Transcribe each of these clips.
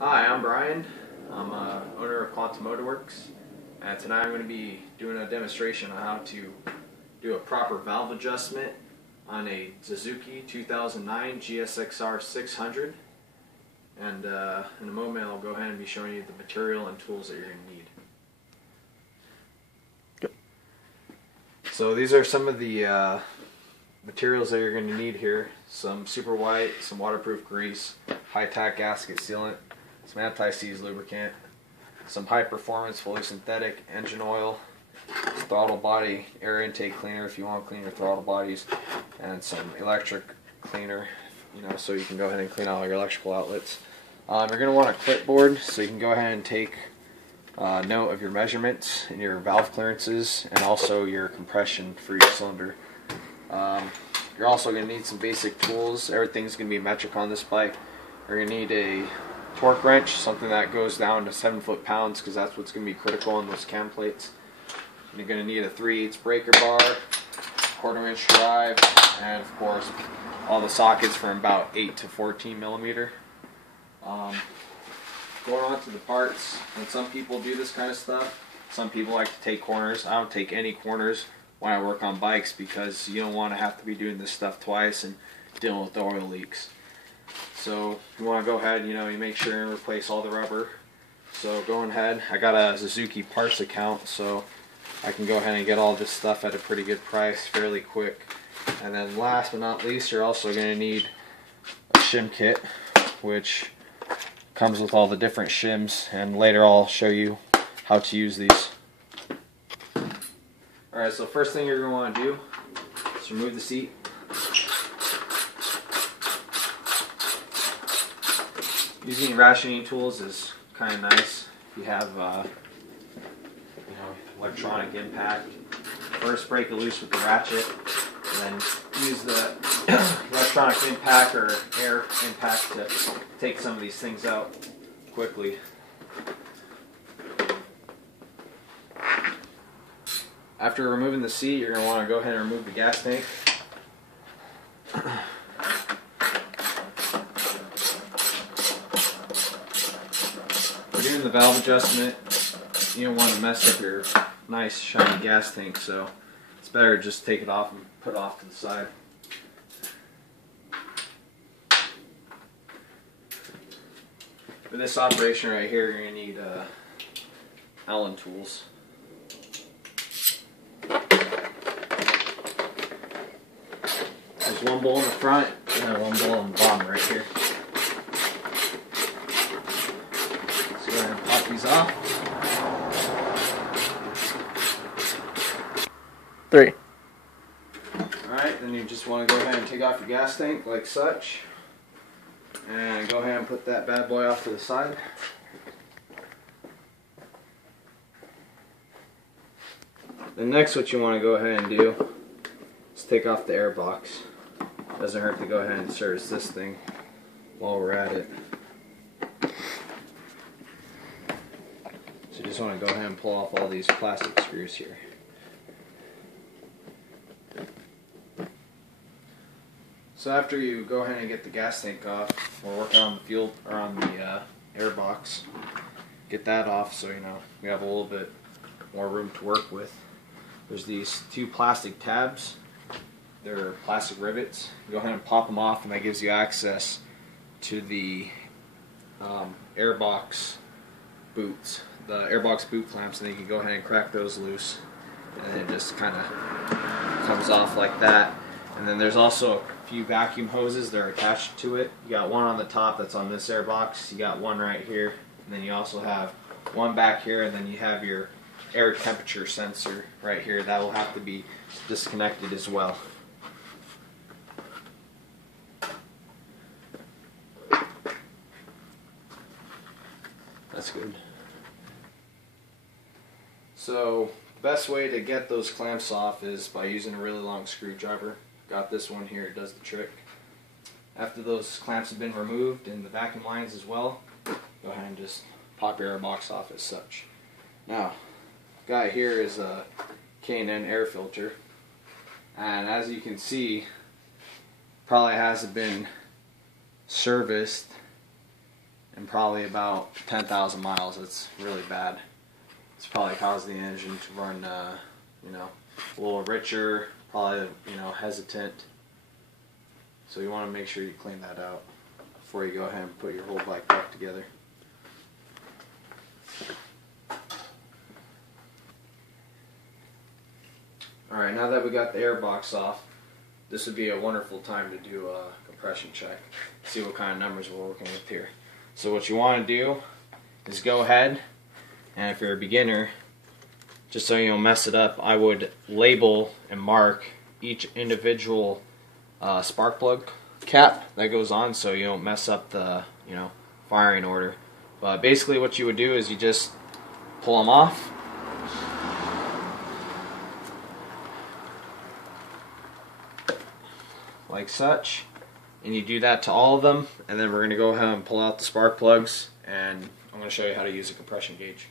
Hi, I'm Brian. I'm owner of Quantum Motorworks, and tonight I'm going to be doing a demonstration on how to do a proper valve adjustment on a Suzuki 2009 GSX-R 600. And in a moment I'll go ahead and be showing you the material and tools that you're going to need. Yep. So these are some of the materials that you're going to need here. Some super white, some waterproof grease, high-tack gasket sealant, some anti-seize lubricant, some high performance fully synthetic engine oil, throttle body air intake cleaner if you want to clean your throttle bodies, and some electric cleaner, so you can go ahead and clean all your electrical outlets. You're going to want a clipboard so you can go ahead and take note of your measurements and your valve clearances and also your compression for each cylinder. You're also going to need some basic tools. Everything's going to be metric on this bike. You're going to need a torque wrench, something that goes down to 7 foot-pounds because that's what's going to be critical on those cam plates. You're going to need a 3/8 breaker bar, quarter-inch drive, and of course all the sockets from about 8 to 14 millimeter. Going on to the parts, and some people do this kind of stuff. Some people like to take corners. I don't take any corners when I work on bikes because you don't want to have to be doing this stuff twice and dealing with the oil leaks. So you want to go ahead, you make sure and replace all the rubber. So going ahead, I got a Suzuki parts account, so I can go ahead and get all this stuff at a pretty good price fairly quick. And then last but not least, you're also going to need a shim kit, which comes with all the different shims, and later I'll show you how to use these. Alright, so first thing you're going to want to do is remove the seat. Using rationing tools is kind of nice. If you have electronic impact, first break it loose with the ratchet, and then use the electronic impact or air impact to take some of these things out quickly. After removing the seat, you're going to want to go ahead and remove the gas tank. For doing the valve adjustment, you don't want to mess up your nice shiny gas tank, so it's better to just take it off and put it off to the side. For this operation right here, you're going to need Allen tools. There's one bowl in the front and one bowl on the bottom right here. Let's go ahead and pop these off. 3. Alright, then you just want to go ahead and take off your gas tank like such. And go ahead and put that bad boy off to the side. Then next what you want to go ahead and do is take off the air box. Doesn't hurt to go ahead and service this thing while we're at it. So you just want to go ahead and pull off all these plastic screws here. So after you go ahead and get the gas tank off, we're working on the fuel or on the air box. Get that off so we have a little bit more room to work with. There's these 2 plastic tabs. They're plastic rivets. Go ahead and pop them off, and that gives you access to the airbox boots, the airbox boot clamps, and then you can go ahead and crack those loose, and then it just kind of comes off like that. And then there's also a few vacuum hoses that are attached to it. You got one on the top that's on this airbox. You got one right here, and then you also have one back here, and then you have your air temperature sensor right here. That will have to be disconnected as well. That's good. So the best way to get those clamps off is by using a really long screwdriver. Got this one here, it does the trick. After those clamps have been removed and the vacuum lines as well, go ahead and just pop your air box off as such. Now, guy here is a K&N air filter, and as you can see, probably hasn't been serviced in probably about 10,000 miles. It's really bad. It's probably caused the engine to run, you know, a little richer, probably, you know, hesitant. So you want to make sure you clean that out before you go ahead and put your whole bike back together. Alright, now that we got the air box off, this would be a wonderful time to do a compression check. See what kind of numbers we're working with here. So what you want to do is go ahead, and if you're a beginner, just so you don't mess it up, I would label and mark each individual spark plug cap that goes on so you don't mess up the, you know, firing order. But basically what you would do is you just pull them off. Like such, and you do that to all of them, and then we're going to go ahead and pull out the spark plugs, and I'm going to show you how to use a compression gauge.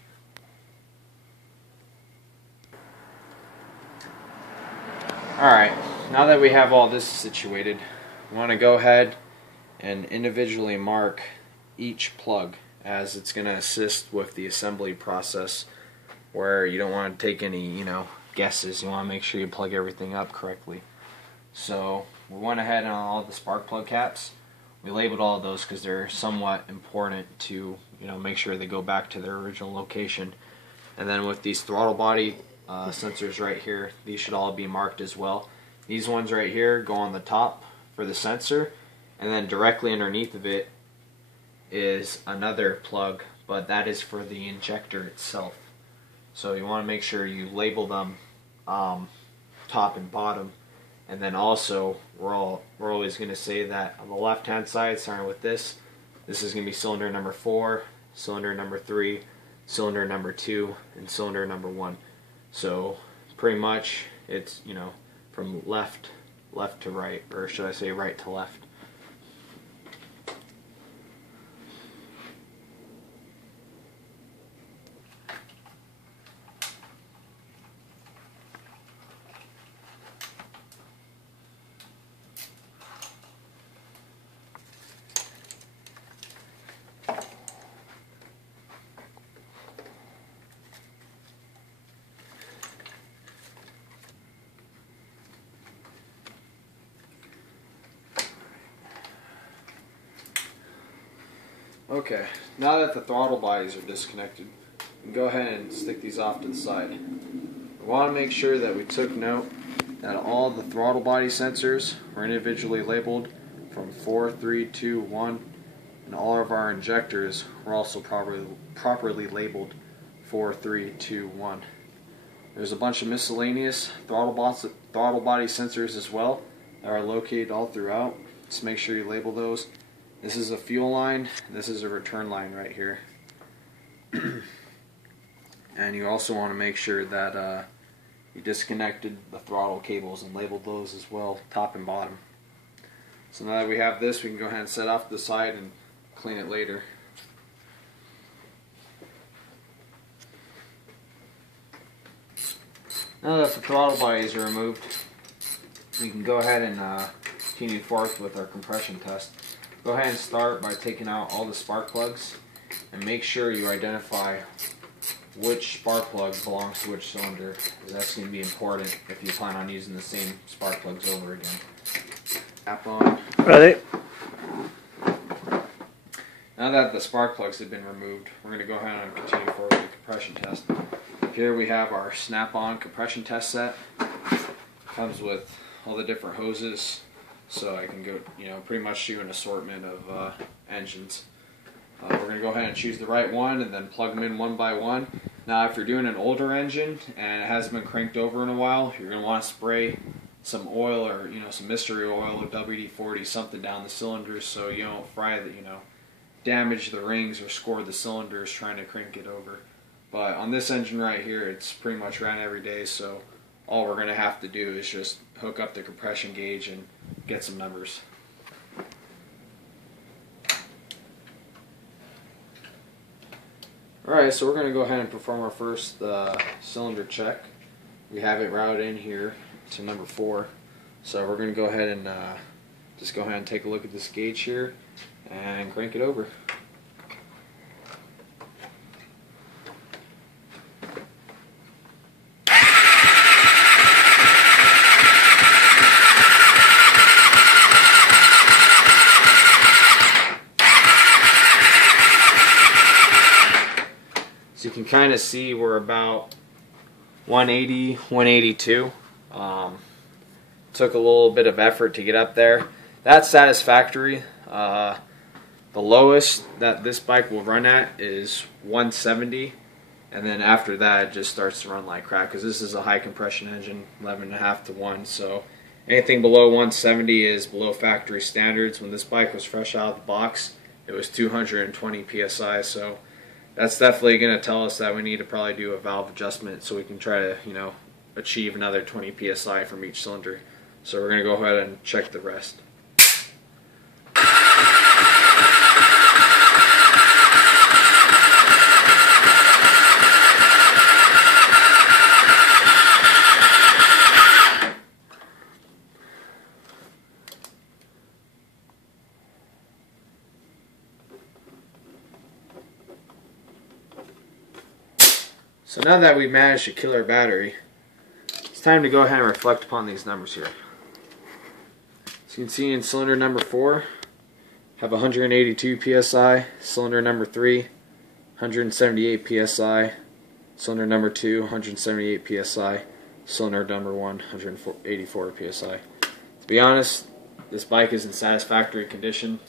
Alright, now that we have all this situated, we want to go ahead and individually mark each plug, as it's going to assist with the assembly process where you don't want to take any, you know, guesses. You want to make sure you plug everything up correctly. So we went ahead on all the spark plug caps. We labeled all of those because they're somewhat important to, you know, make sure they go back to their original location. And then with these throttle body sensors right here, these should all be marked as well. These ones right here go on the top for the sensor, and then directly underneath of it is another plug, but that is for the injector itself. So you want to make sure you label them top and bottom. And then also, we're always going to say that on the left-hand side, starting with this is going to be cylinder number 4, cylinder number 3, cylinder number 2, and cylinder number 1. So pretty much it's, you know, from left to right, or should I say right to left. Okay, now that the throttle bodies are disconnected, we can go ahead and stick these off to the side. We want to make sure that we took note that all the throttle body sensors are individually labeled from 4, 3, 2, 1, and all of our injectors were also properly labeled 4, 3, 2, 1. There's a bunch of miscellaneous throttle body sensors as well that are located all throughout. Just make sure you label those. This is a fuel line, this is a return line right here. And you also want to make sure that you disconnected the throttle cables and labeled those as well, top and bottom. So now that we have this, we can go ahead and set off to the side and clean it later. Now that the throttle bodies are removed, we can go ahead and continue forth with our compression test. Go ahead and start by taking out all the spark plugs, and make sure you identify which spark plug belongs to which cylinder, because that's going to be important if you plan on using the same spark plugs over again. Tap on. Ready? Now that the spark plugs have been removed, we're going to go ahead and continue forward with the compression test. Here we have our snap-on compression test set. Comes with all the different hoses, so I can go, you know, pretty much do an assortment of engines. We're going to go ahead and choose the right one and then plug them in one by one. Now if you're doing an older engine and it hasn't been cranked over in a while, you're going to want to spray some oil, or, you know, some mystery oil or WD-40, something down the cylinders so you don't fry the, you know, damage the rings or score the cylinders trying to crank it over. But on this engine right here, it's pretty much ran every day, so all we're going to have to do is just hook up the compression gauge and get some numbers. Alright, so we're going to go ahead and perform our first cylinder check. We have it routed in here to number 4. So we're going to go ahead and just go ahead and take a look at this gauge here and crank it over. can kind of see we're about 180, 182. Took a little bit of effort to get up there. That's satisfactory. The lowest that this bike will run at is 170, and then after that it just starts to run like crap because this is a high compression engine, 11.5 to 1. So anything below 170 is below factory standards. When this bike was fresh out of the box, it was 220 psi. So that's definitely going to tell us that we need to probably do a valve adjustment so we can try to, you know, achieve another 20 psi from each cylinder. So we're going to go ahead and check the rest. So now that we've managed to kill our battery, it's time to go ahead and reflect upon these numbers here. So you can see in cylinder number 4, have 182 psi, cylinder number 3, 178 psi, cylinder number 2, 178 psi, cylinder number 1, 184 psi. To be honest, this bike is in satisfactory condition.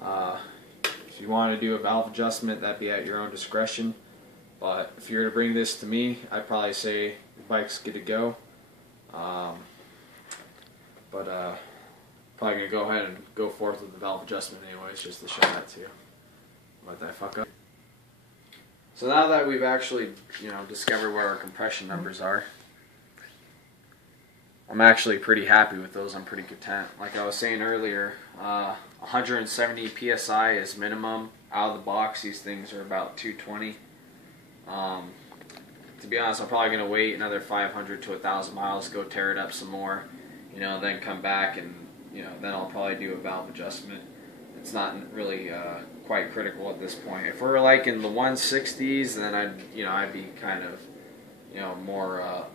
If you want to do a valve adjustment, that'd be at your own discretion. But if you were to bring this to me, I'd probably say your bike's good to go. Probably going to go ahead and go forth with the valve adjustment anyways, just to show that to you. Let that fuck up. So now that we've actually, you know, discovered where our compression numbers are, I'm actually pretty happy with those. I'm pretty content. Like I was saying earlier, 170 psi is minimum. Out of the box, these things are about 220. To be honest, I'm probably going to wait another 500 to 1,000 miles, go tear it up some more, you know, then come back and, you know, then I'll probably do a valve adjustment. It's not really quite critical at this point. If we're like in the 160s, then I'd be kind of, you know, more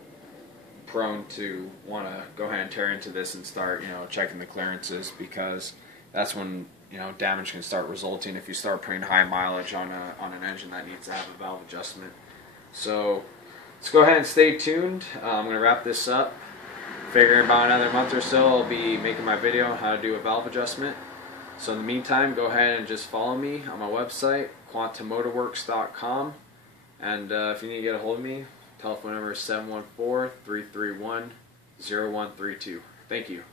prone to want to go ahead and tear into this and start, you know, checking the clearances, because that's when, you know, damage can start resulting if you start putting high mileage on an engine that needs to have a valve adjustment. So let's go ahead and stay tuned. I'm going to wrap this up. Figuring about another month or so, I'll be making my video on how to do a valve adjustment. So in the meantime, go ahead and just follow me on my website, quantummotorworks.com. And if you need to get a hold of me, telephone number is 714-331-0132. Thank you.